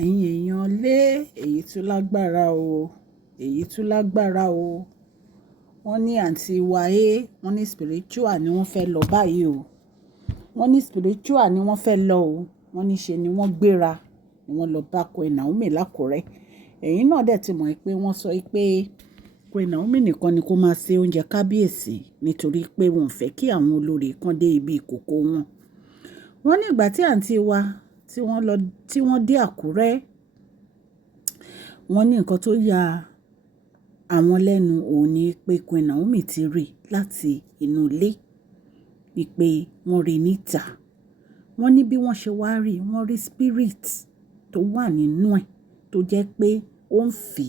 Ẹ̀yin èèyàn lé èyí tún lágbára o, èyí tún lágbára o. Wọ́n ní àǹtí Wáyé, wọ́n ní spiritual ni wọ́n fẹ́ lọ báyìí o. Wọ́n ní spiritual ni wọ́n fẹ́ lọ o. Wọ́n ní ṣe ni wọ́n gbéra, ni wọ́n lọ bá Queen Naomi l'Ákúrẹ́. Ẹ̀yin náà dẹ̀ ti mọ̀ pé wọ́n sọ pé Queen Naomi nìkan ni kó máa ṣe oúnjẹ kábíyèsí nítorí pé wọn ò fẹ́ kí àwọn olórí kan dé ibi ìkòkò wọn. Wọ́n ní ìgbà tí àǹtí wa tí wọ́n dé Àkúrẹ́, wọ́n ní nǹkan tó ya àwọn lẹ́nu òun ni pé Queen Naomi ti rí láti inú ilé, ìpè wọ́n rí níta. Wọ́n ní bí wọ́n ṣe wá rí, wọ́n rí spirit tó wà nínú ẹ̀ tó jẹ́ pé ó ń fì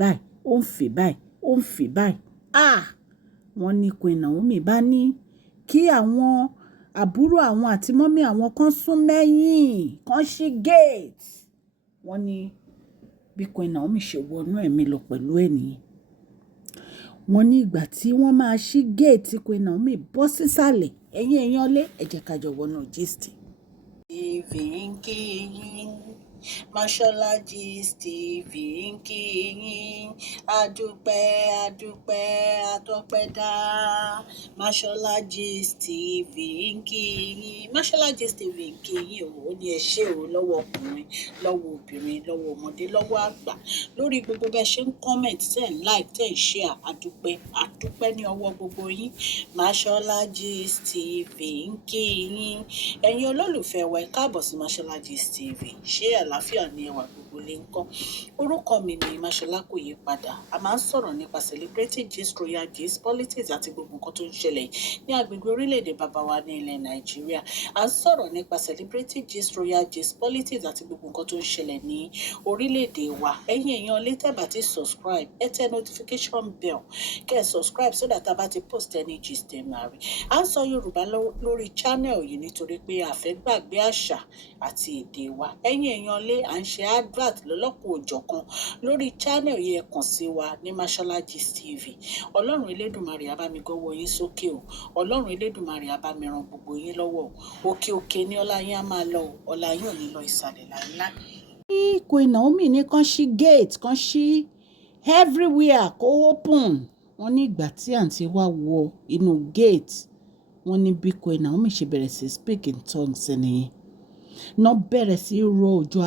báyìí, ó ń fì báyìí, ó ń fì báyìí. Wọ́n ní Queen Naomi bá ní kí àwọn àbúrò àwọn àti mọ́mí àwọn kan sún mẹ́yìn, kan ṣí gate. Wọ́n ní bí Queen Naomi ṣe wọnú ẹ̀mí lọ pẹ̀lú ẹ̀ nìyẹn. Wọ́n ní ìgbà tí wọ́n máa ṣí gate tí Queen Naomi bọ́ sísàlẹ̀, ẹ̀yin èèyàn lé ẹ jẹ́ ká jọ wọnú gist. TV ń kí yín, Mashola Gist TV ń kí yín, adúpẹ́ atọ́pẹ́dá. Mashola Gist TV ń kí yín, Mashola Gist TV ń kí yín o. Ó ní ẹ ṣé o, lọ́wọ́ ọkùnrin, lọ́wọ́ obìnrin, lọ́wọ́ ọmọdé, lọ́wọ́ àgbà, lórí gbogbo bẹ́ẹ̀ ṣe ń comment, tẹ́ ń like, tẹ́ ń share. Adúpẹ́ ní ọwọ́ gbogbo yín. Mashola Gist TV ń kí yín. Ẹ̀yin olólùfẹ́ wa, ẹ káàbọ̀ sí Mashola Gist TV. Ṣé àlàáfíà ni ẹwà gbogbo lè ń kọ́? Orúkọ mi ni Mashola kò yí padà. A máa ń sọ̀rọ̀ nípa celebrity gist, royal gist, politics àti gbogbo nǹkan tó ń ṣẹlẹ̀ ní agbègbè orílẹ̀-èdè bàbá wa ní ilẹ̀ Nàìjíríà. A ń sọ̀rọ̀ nípa celebrity gist, royal gist, politics àti gbogbo nǹkan tó ń ṣẹlẹ̀ ní orílẹ̀-èdè wa. Ẹ̀yin èèyàn lè tẹ́ bá ti subscribe, ẹ tẹ notification bell kẹ́ ẹ subscribe so that a bá ti post any gist ẹ máa rí. A ń sọ Yorùbá lórí channel yìí nítorí pé a fẹ́ gbàgbé àṣà àti èdè wa. Ẹ̀yin èèyàn lé à ń ṣe advert lọ́lọ́kùn òjọ̀kan lórí channel yìí, ẹ kàn sí wa ní Mashola Gist TV. Ọlọ́run Elédùmarè á bá mi gọ́wọ́ yín sókè o. Ọlọ́run Elédùmarè á bá mi ran gbogbo yín lọ́wọ́ o. Òkè òkè ni ọlá yín á máa lọ o. Ọlá yín ò ní lọ ìsàlẹ̀ láíláí. Queen Naomi ní kán ṣí gate, kán ṣí everywhere kó open. Wọ́n ní ìgbà tí àǹtí wa wọ inú gate, wọ́n ní bí Queen Naomi ṣe bẹ̀rẹ̀ sí speak in tongues nìyẹn. Náà bẹ̀rẹ̀ sí rọ òjò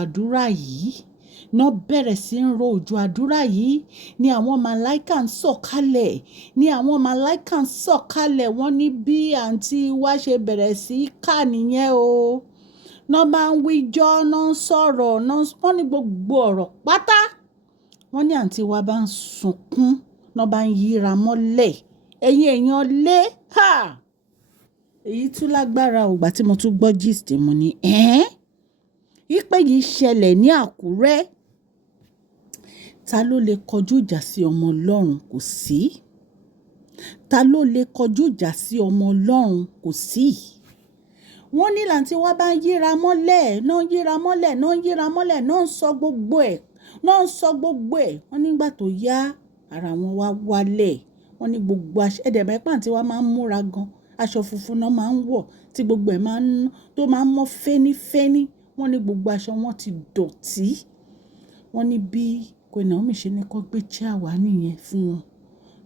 àdúrà yìí. Ni àwọn màláíkà ń sọ̀kalẹ̀. Wọ́n ní bí àǹtí wa ṣe bẹ̀rẹ̀ sí kà nìyẹn o. Náà bá ń wíjọ́, náà ń sọ̀rọ̀, wọ́n ní gbogbo ọ̀rọ̀ pátá. Wọ́n ní àǹtí wa bá ń sunkún, náà bá ń yíra mọ́lẹ̀. Ẹ̀yin èèyàn lé, èyí tún lágbára o. Ìgbà tí mo tún gbọ́ gist mo ní ìpè yìí ṣẹlẹ̀ ní Àkúrẹ́. Ta ló lè kọjú ìjà sí ọmọ Ọlọ́run? Kò sí. Ta ló lè kọjú ìjà sí ọmọ Ọlọ́run? Kò sí. Wọ́n ní làǹtí wa bá ń yíra mọ́lẹ̀, náà ń sọ gbogbo ẹ̀. Wọ́n nígbà tó yá ara wọn wá wálẹ̀. Wọ́n ní gbogbo ẹ̀dẹ̀mẹ́pà tí wa máa ń múra gan. Aṣọ funfun náà máa ń wọ̀ tí gbogbo ẹ̀ máa ń mọ́ fẹ́nífẹ́ní. Wọ́n ní gbogbo aṣọ wọn ti dọ̀tí. Wọ́n ní bí Queen Naomi ṣe ní kó gbé chair wá nìyẹn fún wọn.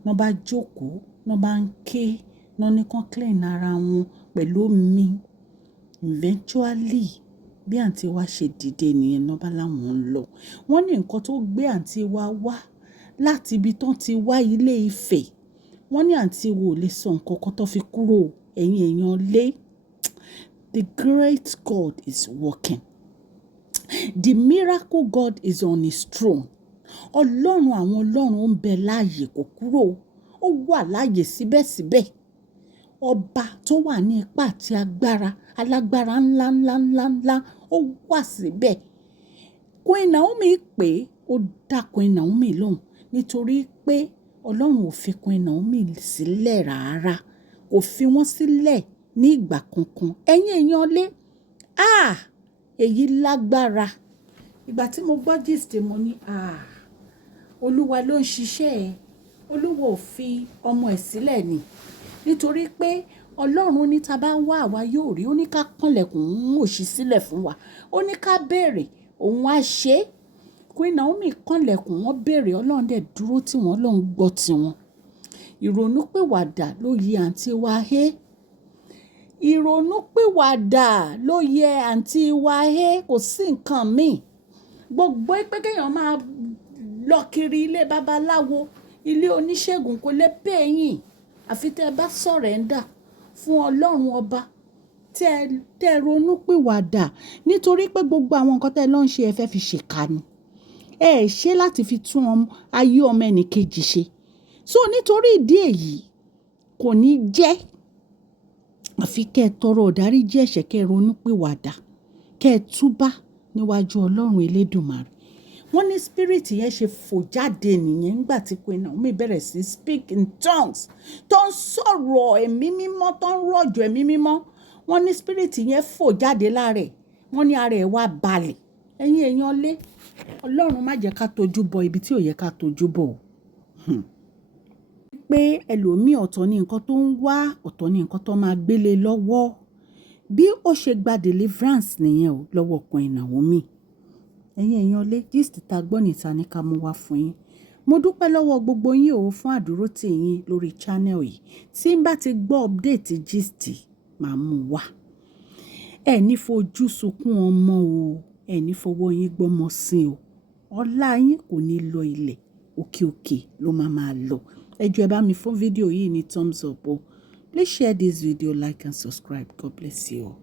Wọ́n bá jókòó, wọ́n bá ń ké, wọ́n ní kán clean ara wọn pẹ̀lú omi. Eventually bí àǹtí wa ṣe dìde nìyẹn, náà bá láwọn ń lọ. Wọ́n ní nǹkan tó gbé àǹtí wa wá láti ibi tán ti wá Ilé Ifẹ̀. Wọ́n ní àǹtí wo lè sọ nǹkan kan tó fi kúrò. Ẹ̀yin èèyàn lé, the great God is working. The miracle God is on his throne. Ọlọ́run àwọn ọlọ́run ń bẹ láàyè, kò kúrò. Ó wà láàyè síbẹ̀síbẹ̀. Ọba tó wà ní ipá àti agbára, alágbára ńlá ó wà síbẹ̀. Queen Naomi pé ó dá Queen Naomi lóhùn nítorí pé Ọlọ́run ò fi Queen Naomi sílẹ̀ rárá. Kò fi wọ́n sílẹ̀ ní ìgbà kankan. Ẹ̀yin èèyàn lé, èyí lágbára. Ìgbà tí mo gbọ́ gist mo ní Olúwa ló ń ṣiṣẹ́ ẹ̀. Olúwa ò fi ọmọ ẹ̀ sílẹ̀ ni. Nítorí pé Ọlọ́run ní ta bá wá àwa yóò rí. Ó ní ká kànlẹ̀kùn òṣì sílẹ̀ fún wa. Ó ní ká béèrè. òun á ṣe é. Queen Naomi kànlẹ̀kùn, wọ́n béèrè, Ọlọ́run dẹ̀ dúró tí wọ́n, Ọlọ́run gbọ́ tiwọn. Ìrònúpìwàdà ló yẹ àǹtí wa hé. Ìrònúpìwàdà ló yẹ àǹtí wa hé, kò sí nǹkan míì. Gbogbo pé kéèyàn máa lọ kiri ilé babaláwo, ilé oníṣègùn kò lè pè yín. Àfi tẹ́ ẹ bá sọ̀rẹ́ńdà fún Ọlọ́run ọba, tẹ́ ẹ ronúpìwàdà. Nítorí pé gbogbo àwọn nǹkan tẹ́ ẹ lọ ń ṣe ẹ fẹ́ fi ṣèkà ni. Ẹ ṣe láti fi tún ayé ọmọ ẹnìkejì ṣe. So nítorí ìdí èyí kò ní jẹ́ àfi kẹ́ ẹ tọrọ ìdáríjì ẹ̀ṣẹ̀, kẹ́ ẹ ronúpìwàdà, kẹ́ ẹ túbá níwájú Ọlọ́run Elédùmarè. Wọ́n ní spirit yẹn ṣe fò jáde nìyẹn nígbà tí Queen Naomi bẹ̀rẹ̀ sí speak in tongues, tó ń sọ̀rọ̀ ẹ̀mí mímọ́, tó ń rọ̀jò ẹ̀mí mímọ́. Wọ́n ní spirit yẹn fò jáde lára ẹ̀. Wọ́n ní ara ẹ̀ wá balẹ̀. Ẹ̀yin èèyàn lé, Ọlọ́run má jẹ́ ká tojú bọ ibi tí ò yẹ ká tojú bọ̀. Pé ẹlòmíì ọ̀tọ̀ ní nǹkan tó ń wá, ọ̀tọ̀ ní nǹkan tó máa gbélé lọ́wọ́. Bí ó ṣe gba deliverance nìyẹn o lọ́wọ́ Queen Naomi. Ẹ̀yin èèyàn lé, gist tá gbọ́ níta ní ká mú wá fún yín. Mo dúpẹ́ lọ́wọ́ gbogbo yín o fún àdúrótì yín lórí channel yìí. Tí n bá ti gbọ́ update gist, màá mú wá. Ẹ ní fojú sunkún ọmọ o, ẹ ní fọwọ́ yín gbọ́mọ sí o. Ọlá yín kò ní lọ ilẹ̀, òkè òkè ló máa lọ. Ẹ jọ̀ọ́ ẹ bá mi fún fídíò yìí ní thumbs up o. Please share this video, like and subscribe. God bless you all.